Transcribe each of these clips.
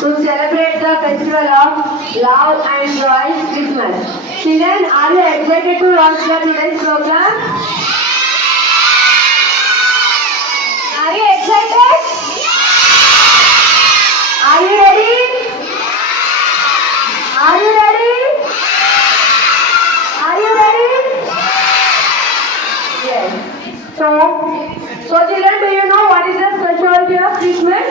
To celebrate the festival of love and joy, Christmas. Children, are you excited to watch the today's program? Are you excited? Are you ready? Are you ready? Are you ready? Yes. So children, do you know what is the specialty of Christmas?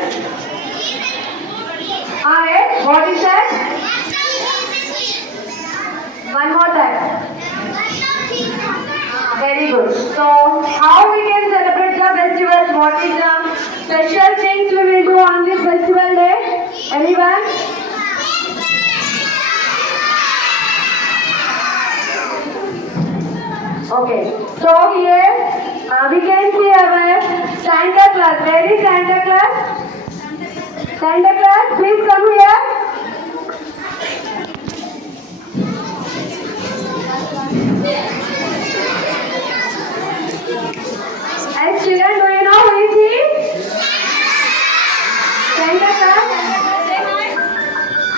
Yes. What is that? One more time. Very good. So, how we can celebrate the festival? What is the special things we will do on this festival day? Anyone? Okay. So here we can see our Santa Claus. Where is Santa Claus? Santa Claus, please come here. And children, do you know who is he? Santa Claus. Say hi.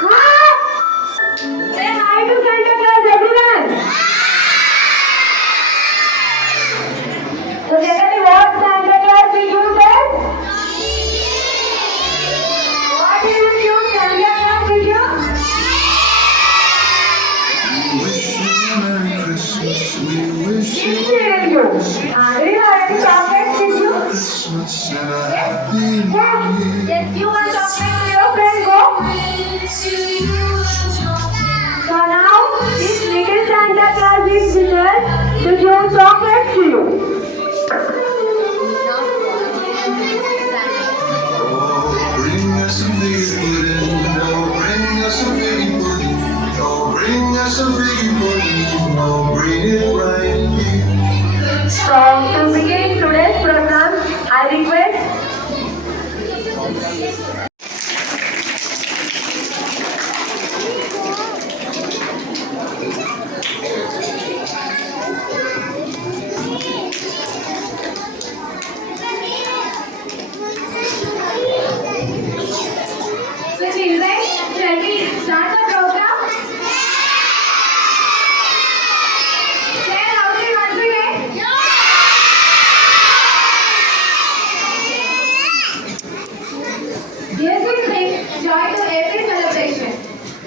Hi. Say hi to Santa Claus, everyone. So generally what Santa Claus will do then? What he will do? Santa Claus will do? Wish you a Merry Christmas. We wish you Yes, he will do. Do you have any chocolates with you? Christmas and a Happy New Yes. Year. Yes, you want chocolate to your friend, go. So now, this little Santa Claus is with us to give chocolates to you. Oh, bring us a big pudding. Oh, bring us a big pudding. Oh, bring us a big pudding. Oh, bring it right here. So, to begin today's program, I request the children, shall we start the program? Say loudly once again. Yes, we bring joy to every celebration.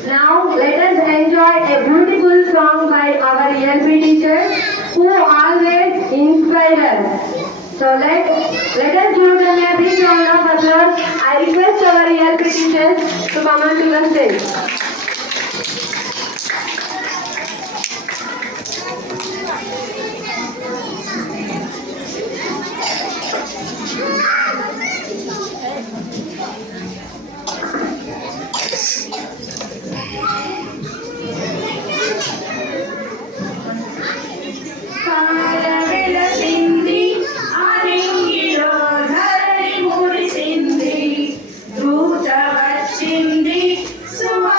Now, let us enjoy a beautiful song by our ELP teacher who always inspire us. So let us give them a big round of applause. I request our ELP teachers to come onto the stage. పాలవెలసింది ఆరింగిలో ధరణి మురిసింది దూత వచ్చింది సువా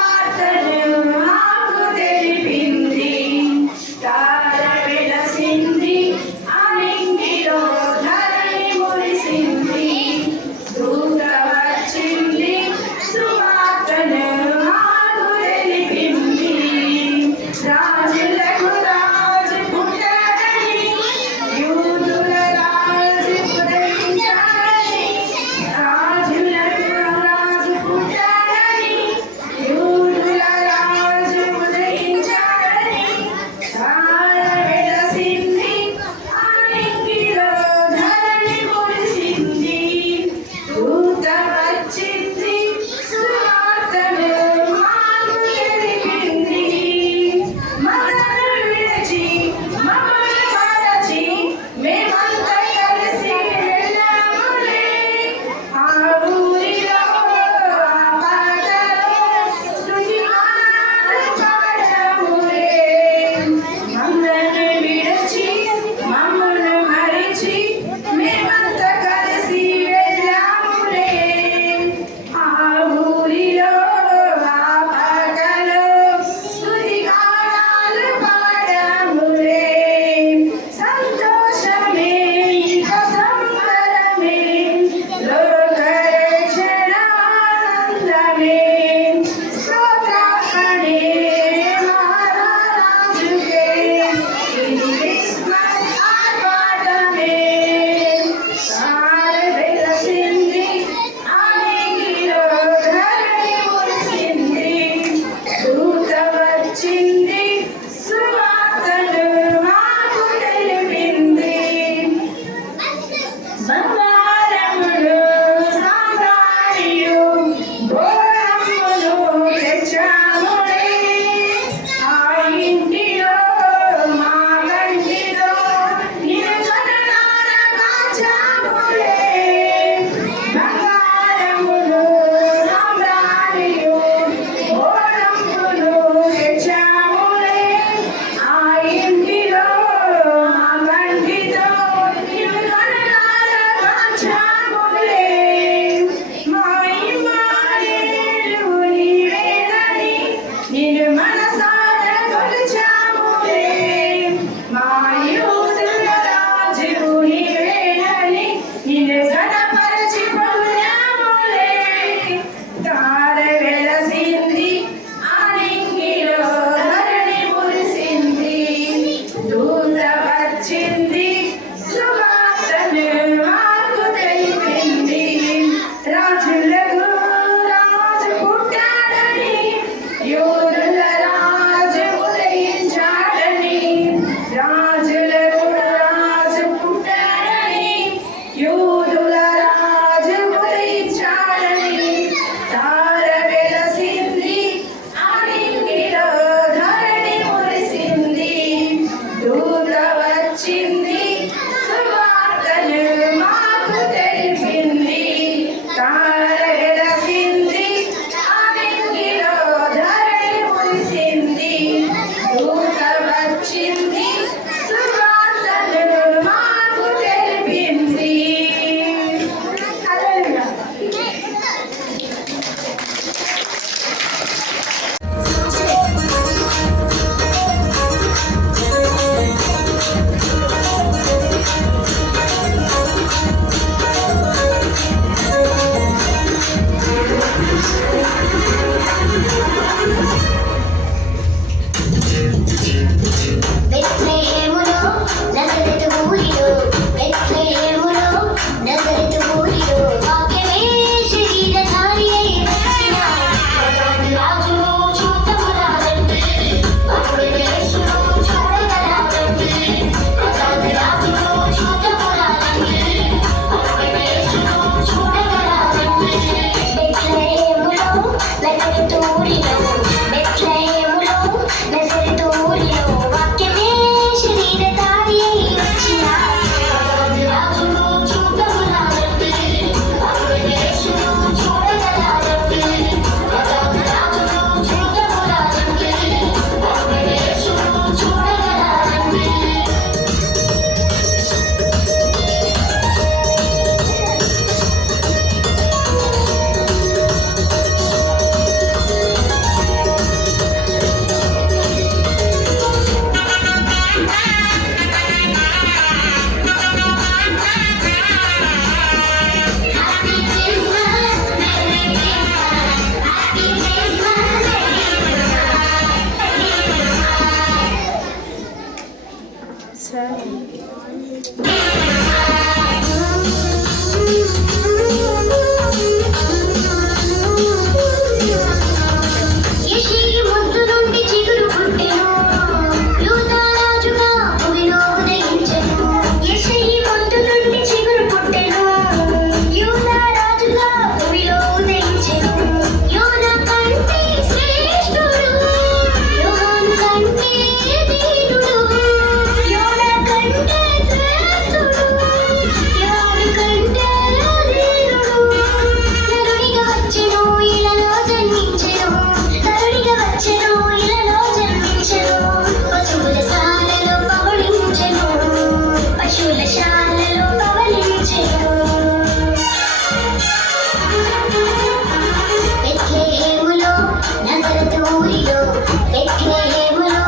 బెత్లెహేములో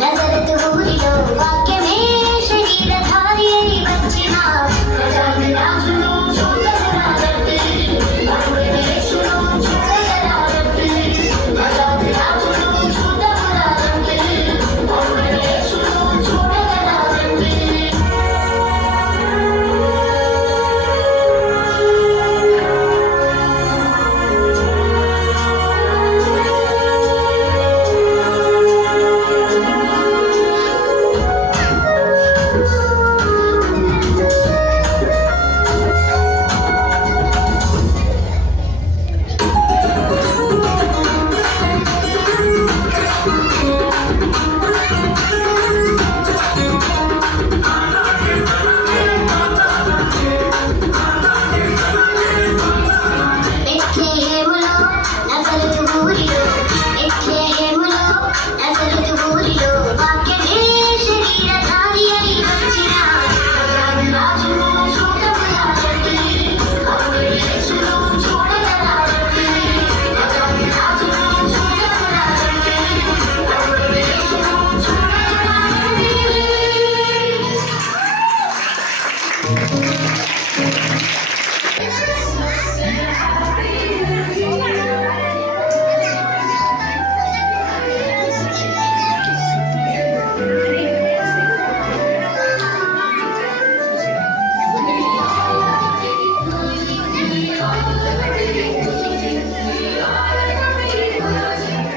నజరతు ఊరిలో వాక్యమే శరీరధారి అయి వచ్చిన ప్రజారాజును చూడగరారండి యేసును చూడగరారండి ప్రజారాజును చూడగరారండి యేసును చూడగరారండి బెత్లెహేములో నజరతు ఊరిలో బెత్లెహేములో నజరతు ఊరిలో వాక్యమే శరీరధారి అయి వచ్చిన ప్రజారాజును చూడగరారండి యేసును చూడగరారండి ప్రజారాజును చూడగరారండి యేసును చూడగరారండి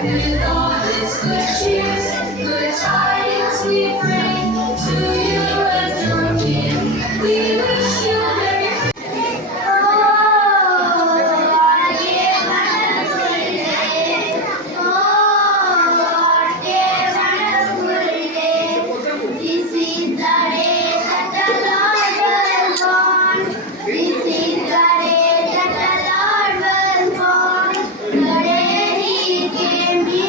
With all its good cheers, good tidings we bring to you and your King. We wish you Merry This is the day that the Lord was born. This is the day that the Lord was born. The day He came, He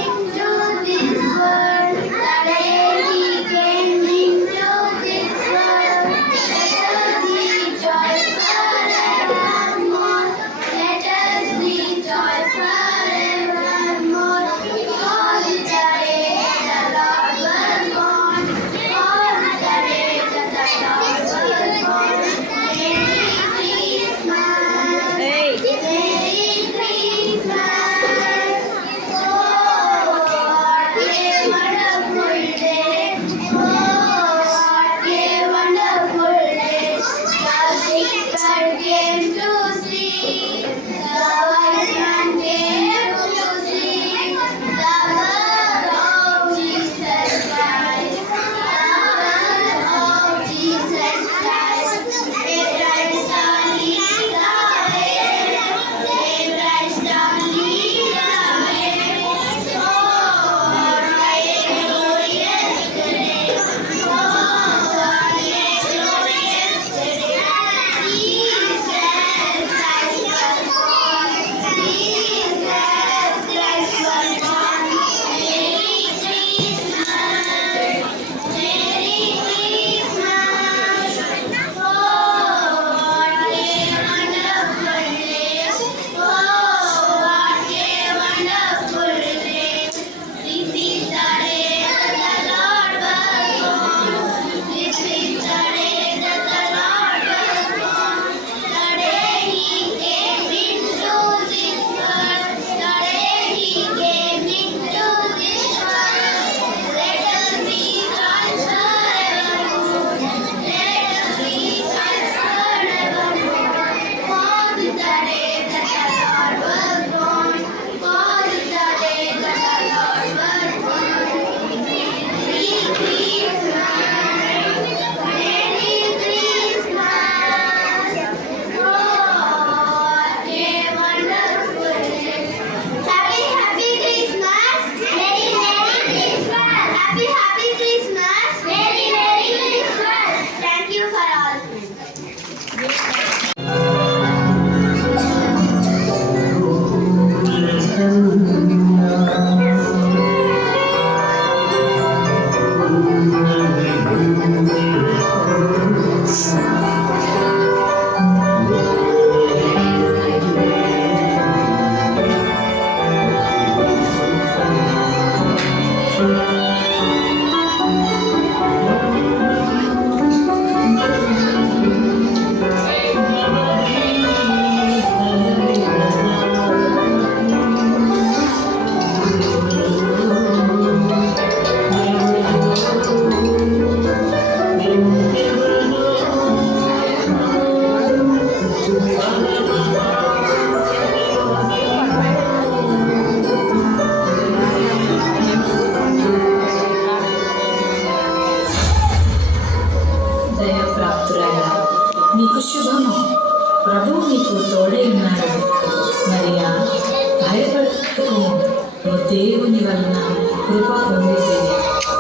దేవుని వలన కృప పొందితే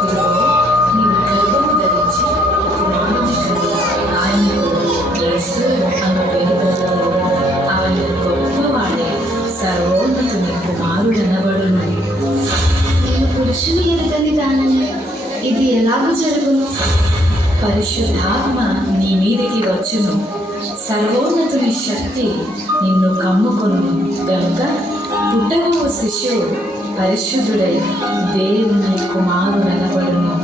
ఇదిగో నీవు గర్భము ధరించి కుమారుడిని ఆయనకు యేసు అన్న పేరు పెట్టారు. ఆయన గొప్పవాడే సర్వోన్నతుని కుమారుడనబడును. నేను పురుషుని ఎరుగని దానని ఇది ఎలాగూ జరుగును? పరిశుద్ధాత్మ నీ మీదికి వచ్చును, సర్వోన్నతుని శక్తి నిన్ను కమ్ముకొను గనుక పుట్టబో శిశువు పరిశుద్ధుడై దేవుని కుమారుడనబడును.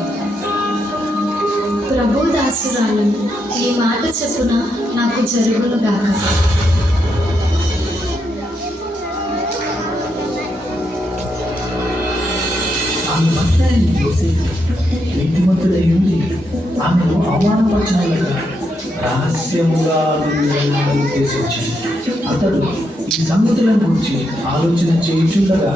ప్రభు దాసురాలను ఈ మాట చెప్పున నాకు జరుగును గాక. ఆమె భర్త అయిన యోసేపు నీతిమంతుడై ఉండి ఆమెను అవమానపరచడానికి రహస్యముగా ఉద్దేశించి అతడు ఈ సంగతులను గురించి ఆలోచన చేయుచుండగా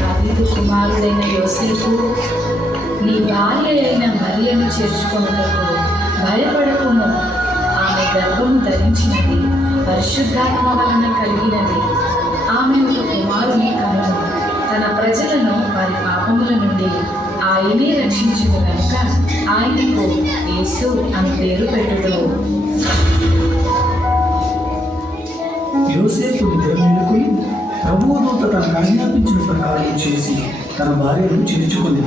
దావీదు కుమారుడైన యోసేపు, నీ భార్య అయిన మరియను చేర్చుకొనుటకు భయపడకుము. ఆమె గర్భము ధరించినది పరిశుద్ధాత్మ వలన కలిగినది. ఆమె ఒక కుమారుని కనును. తన ప్రజలను వారి పాపముల నుండి ఆయనే రక్షించును కనుక ఆయనకు యేసు అని పేరు పెట్టుదురు. యోసేపు నిద్ర మేలుకొని ప్రభువు దూత తనకు ఆజ్ఞాపించిన ప్రకారం చేసి తన భార్యను చేర్చుకుంది.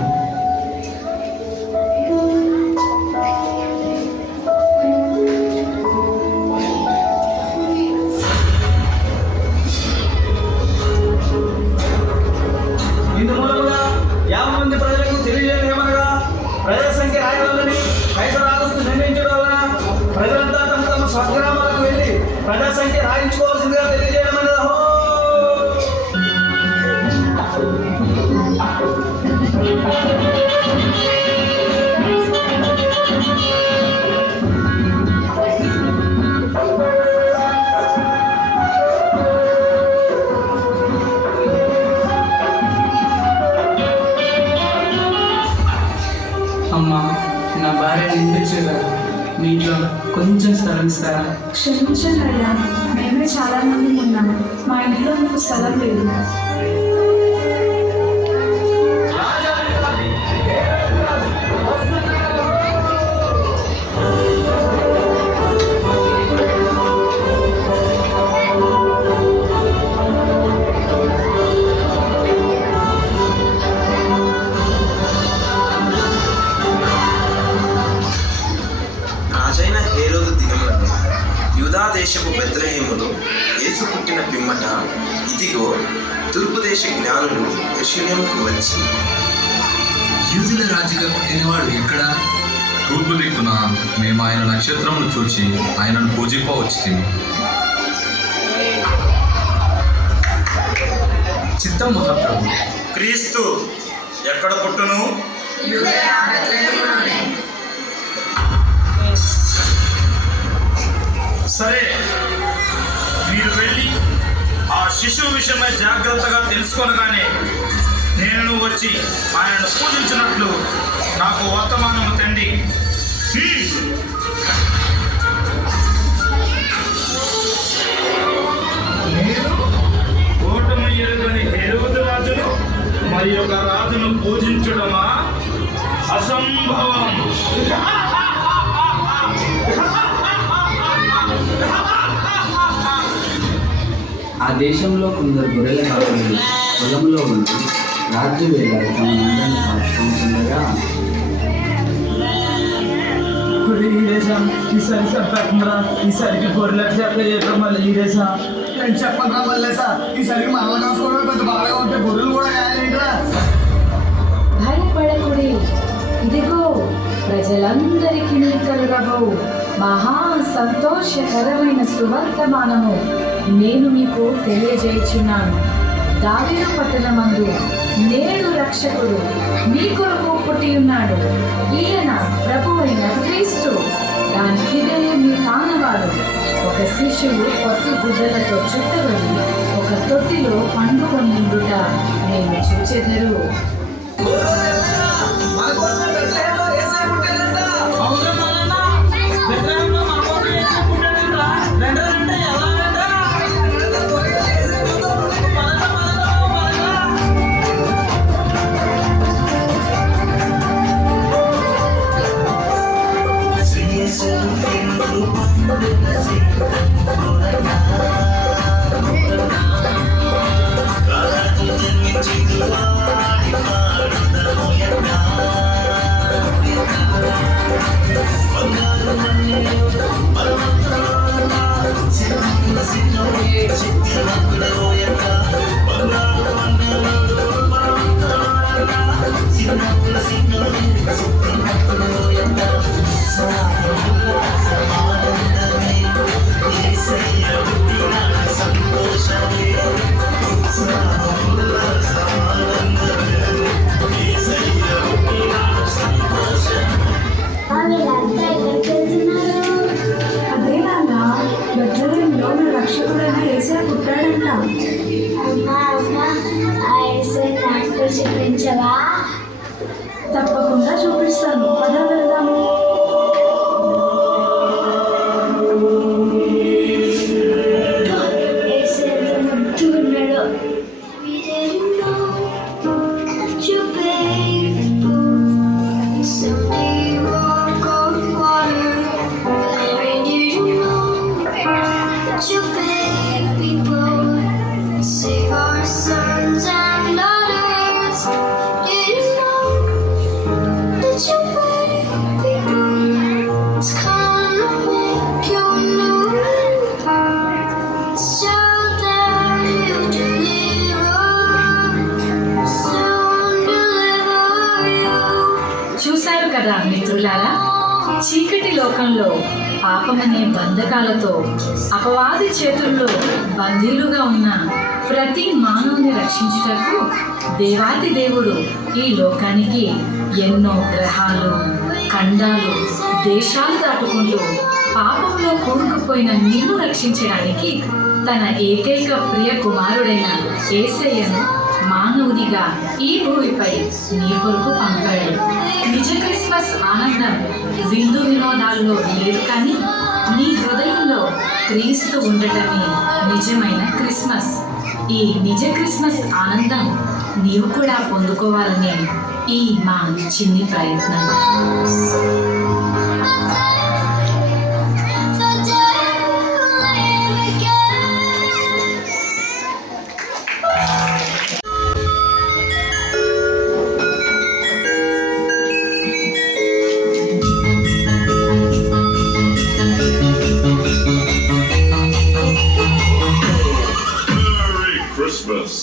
ఇందుమూలముగా 50 మంది ప్రజలకు తెలియజేయడం ఏమనగా, ప్రజల సంఖ్య రాయవాలని కైసరాలను నిర్ణయించడం వలన ప్రజలంతా తమ తమ స్వగ్రామాలకు వెళ్ళి ప్రజల సంఖ్య రాయించుకోవాల్సిందిగా తెలియజేయడం అనేది. అమ్మా, నా భార్య నిందించగా నీటిలో కొంచెం స్థలం ఇస్తారా? క్షమించండి అయ్యా, మేమే చాలా మంది ఉన్నాము. మా ఇంట్లో మీకు స్థలం లేదు. రాజైన హేరోదు దినములలో యూదా దేశపు బెత్లెహేములో యేసు పుట్టిన పిమ్మట ఇదిగో తూర్పు దేశ జ్ఞానులు యెరూషలేముకు వచ్చి, యూదుల రాజుగా పుట్టినవాడు ఎక్కడా? తూర్పు దిక్కున మేము ఆయన నక్షత్రమును చూచి ఆయనను పూజింపవచ్చుతిమి. చిత్తం మహాప్రభు. క్రీస్తు ఎక్కడ పుట్టును? సరే, మీరు వెళ్ళి ఆ శిశువు విషయమై జాగ్రత్తగా తెలుసుకొనగానే నేను వచ్చి ఆయనను పూజించినట్లు నాకు వర్తమానము తండి. నేను ఓటమి ఎరుగని హేరోదు రాజును మరి ఒక రాజును పూజించడమా? అసంభవం. ఆ దేశంలో కొందరు గొర్రెల కాపరులు పొలంలో ఉండి రాత్రి వేళ తమ మందను కాచుకుంటుండగా, ఈసారి చెప్పకుండా ఈసారికి గొర్రెలకు చెప్పడం మళ్ళీ ఈ దేశం నేను చెప్పకుండా మళ్ళీ సార్ ఈసారికి మనల్ని కాసుకోవడం పెద్ద బాగా ఉంటే గొర్రెలు కూడా ఏంట్రా? భయపడకుడి, ఇదిగో ప్రజలందరికీ కలుగబో మహా సంతోషకరమైన సువర్తమానము నేను మీకు తెలియజేయుచున్నాను. దావీదు పట్టణమందు నేడు రక్షకుడు మీ కొరకు పుట్టి ఉన్నాడు. ఈయన ప్రభువైన క్రీస్తు. దానికిదే మీ కానవాడు. ఒక శిశువు కొత్త గుడ్డలతో చుట్టబడి ఒక తొట్టిలో పండుకొని ఉండుట నేను చూచెదరు. మన కోసం బెత్లెహేములో యేసు పుట్టాడంట. అవునా? బెత్లెహేములో అమ్మ ఆ యేసు నాకు చూపించవా? తప్పకుండా చూపిస్తాను. పద వెళ్దాము. యేసు ఎంత ముద్దుగా ఉన్నాడో. We didn't know that you babe someday you walk on water. We didn't know that you baby boy save our sons and daughters. Didn't know that you baby boy is gonna make you new. This child that you deliver soon deliver you. చూశారు కదా మిత్రులారా, చీకటి లోకంలో పాపమనే బంధకాలతో అపవాది చేతుల్లో బందీలుగా ఉన్న ప్రతి మానవుని రక్షించుటకు దేవాది దేవుడు ఈ లోకానికి ఎన్నో గ్రహాలు, ఖండాలు, దేశాలు దాటుకుంటూ పాపంలో కూరుకుపోయిన నిన్ను రక్షించడానికి తన ఏకైక ప్రియ కుమారుడైన యేసయ్యను మానవునిగా ఈ భూమిపై నీ కొరకు పంపాడు. నిజ క్రిస్మస్ ఆనందం విందు వినోదాల్లో లేదు, కానీ నీ హృదయంలో క్రీస్తు ఉండటమే నిజమైన క్రిస్మస్. ఈ నిజ క్రిస్మస్ ఆనందం నీవు కూడా పొందుకోవాలనే ఈ మా చిన్ని ప్రయత్నం. The day will live again. Merry Christmas.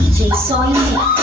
DJ Soy Mix.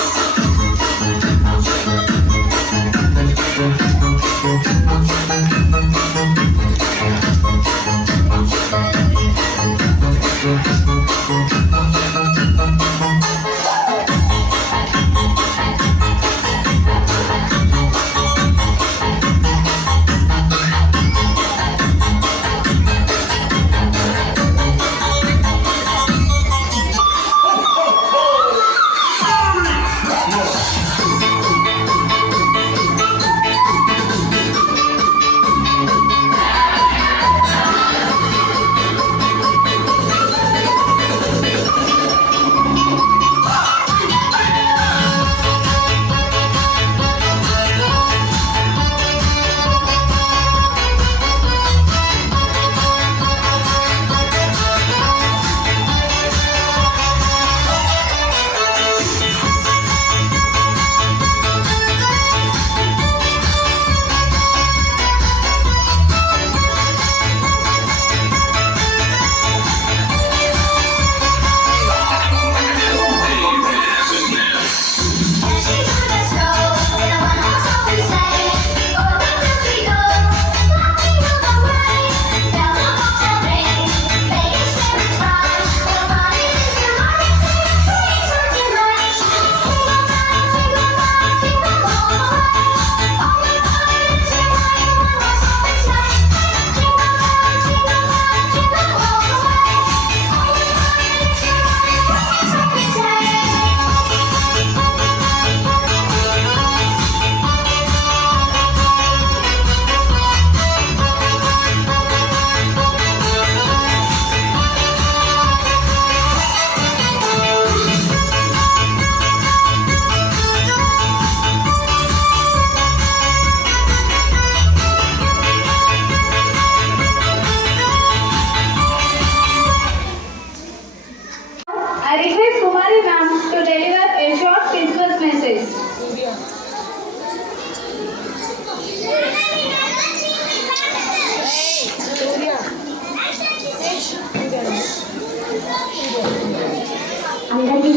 అందరికీ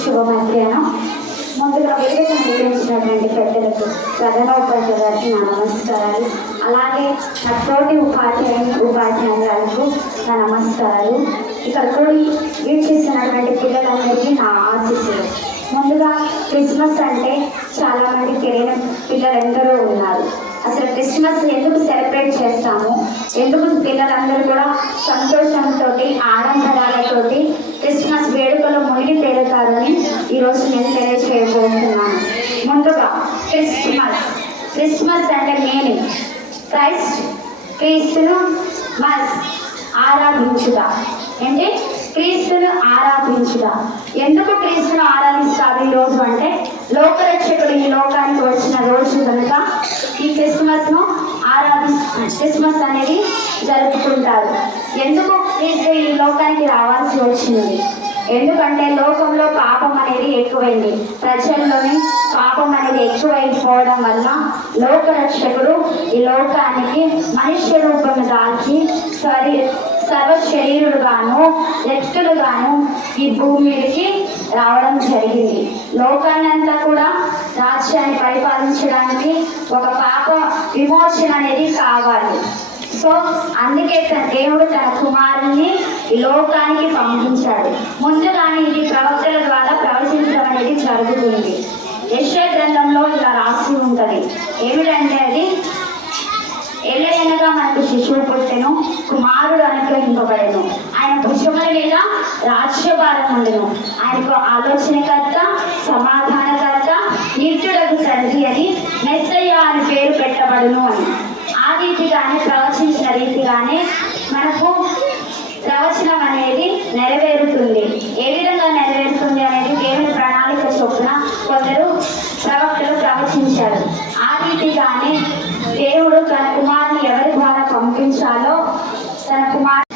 శుభ మధ్యాహ్నం. ముందుగా వేదిక నిర్వహించినటువంటి పెద్దలకు ప్రధానోపాధ్యాయులకు నా నమస్కారాలు. అలాగే నా తోటి ఉపాధ్యాయులకు నా నమస్కారాలు. ఇక్కడ కూడి వీక్షిస్తున్నటువంటి పిల్లలందరికీ నా ఆశీస్సులు. ముందుగా క్రిస్మస్ అంటే చాలామంది తెలియని పిల్లలందరూ ఉన్నారు. అసలు క్రిస్మస్ ఎందుకు సెలబ్రేట్ చేస్తాము, ఎందుకు పిల్లలందరూ కూడా సంతోషంతో ఆడంబరాలతోటి క్రిస్మస్ వేడుకలో మునిగి తేలుతారని ఈరోజు నేను తెలియజేయబోతున్నాను. ముందుగా క్రిస్మస్ అంటే మీనింగ్ క్రీస్తును మస్ ఆరాధించుట. ఏంటి? క్రీస్తును ఆరాధించుట. ఎందుకు క్రీస్తును ఆరాధిస్తారు ఈరోజు అంటే లోకరక్షకుడు ఈ లోకానికి వచ్చిన రోజు కనుక ఈ క్రిస్మస్ అనేది జరుపుకుంటారు. ఎందుకు క్రీస్తు ఈ లోకానికి రావాల్సి వచ్చింది? ఎందుకంటే లోకంలో పాపం అనేది ఎక్కువైంది. ప్రజల్లోని పాపం అనేది ఎక్కువైపోవడం వల్ల లోకరక్షకుడు ఈ లోకానికి మనుష్య రూపం దాల్చి సర్వ శరీరుడుగాను వ్యక్తులుగాను ఈ భూమికి రావడం జరిగింది. లోకాన్నంతా కూడా రాజ్యాన్ని పరిపాలించడానికి ఒక పాప విమోచన అనేది కావాలి. సో అందుకే దేవుడు తన కుమారుని ఈ లోకానికి పంపించాడు. ముందుగానే ఇది ప్రవక్తల ద్వారా ప్రవచించడం అనేది జరుగుతుంది. యెషయా గ్రంథంలో ఇలా రాసి ఉంటుంది. ఏమిటంటే అది ఎల్లయనగా మనకు శిశువు పుట్టెను, కుమారుడు అనుగ్రహింపబడెను, ఆయన భుజముల మీద రాజ్యభారం ఉండెను, ఆయనకు ఆలోచనకర్త, సమాధానకర్త, నిత్యుడకు తండ్రి అని మెస్సయ్య అని పేరు పెట్టబడును అని. ఆ రీతిగానే ప్రవచించిన రీతిగానే మనకు ప్రవచనం అనేది నెరవేరుతుంది. ఏ విధంగా నెరవేరుతుంది అనేది దేవుని ప్రణాళిక చొప్పున కొందరు ప్రవక్తలు ప్రవచించారు. ఆ రీతిగానే దేవుడు తన కుమారుని ఎవరి ద్వారా పంపించాలో తన కుమారు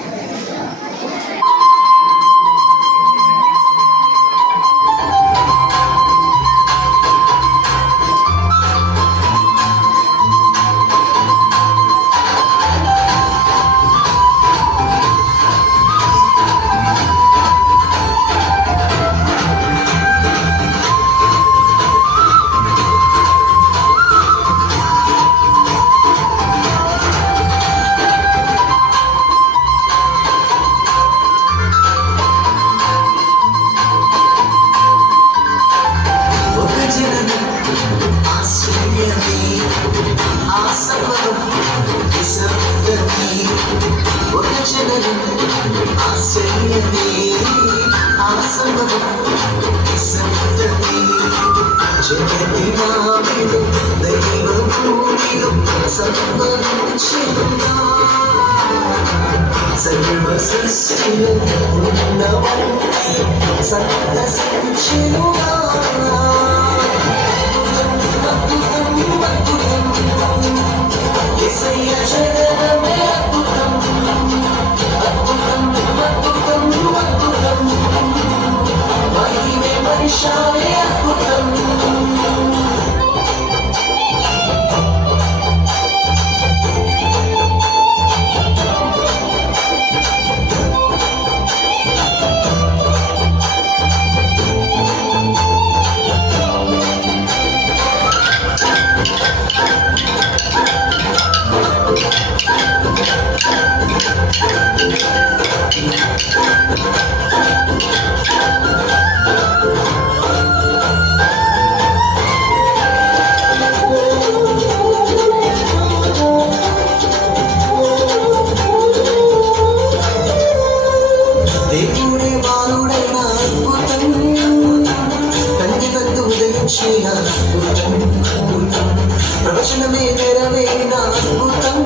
ప్రవచనమే నెరవేరిన అద్భుతం,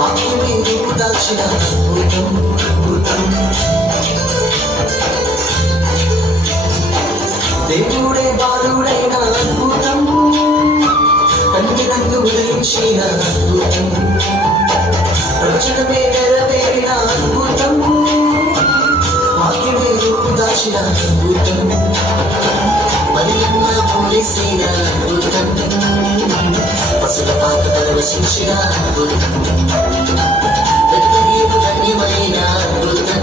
వాక్యమే రూపు దాల్చిన అద్భుతం. దేవుడే బాలుడైన అద్భుతం, కన్నిరందు ఉదయించిన అద్భుతం, ప్రవచనమే నెరవేరిన అద్భుతం, వాక్యమే రూపు దాల్చిన అద్భుతం. మరియమ్మ పోలిసిన అద్భుతం, పసుల పాత పరవశించిన అద్భుతం, ధన్యమైన అద్భుతం.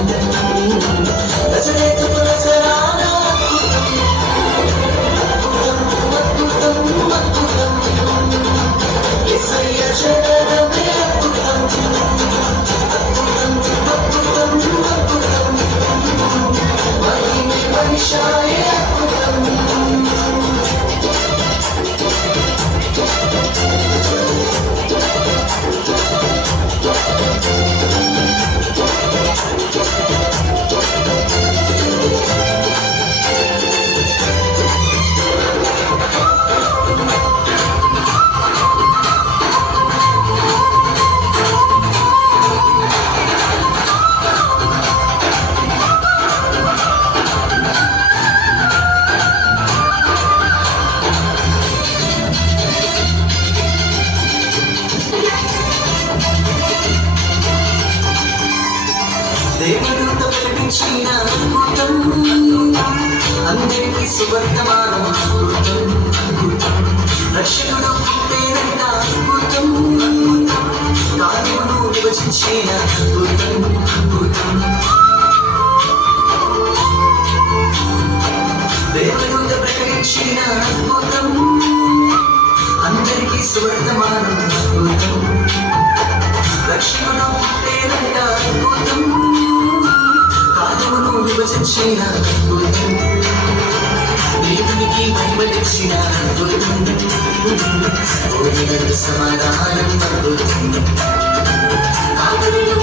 ప్రకటించిన అద్భుతం అందరికీ సువర్తమానం అద్భుతం రక్షకుడు పుట్టేనంట అద్భుతం కార్యమును విభజించిన అద్భుతం దేవదూత ప్రకటించిన అద్భుతం అందరికీ సువర్తమానం అద్భుతం రక్షకుడు పుట్టేనంట అద్భుతం కార్యమును విభజించిన అద్భుతం దేవునికి మహిమ తెచ్చిన అద్భుతం భూమిలకు సమాధానం అద్భుతం కావరులు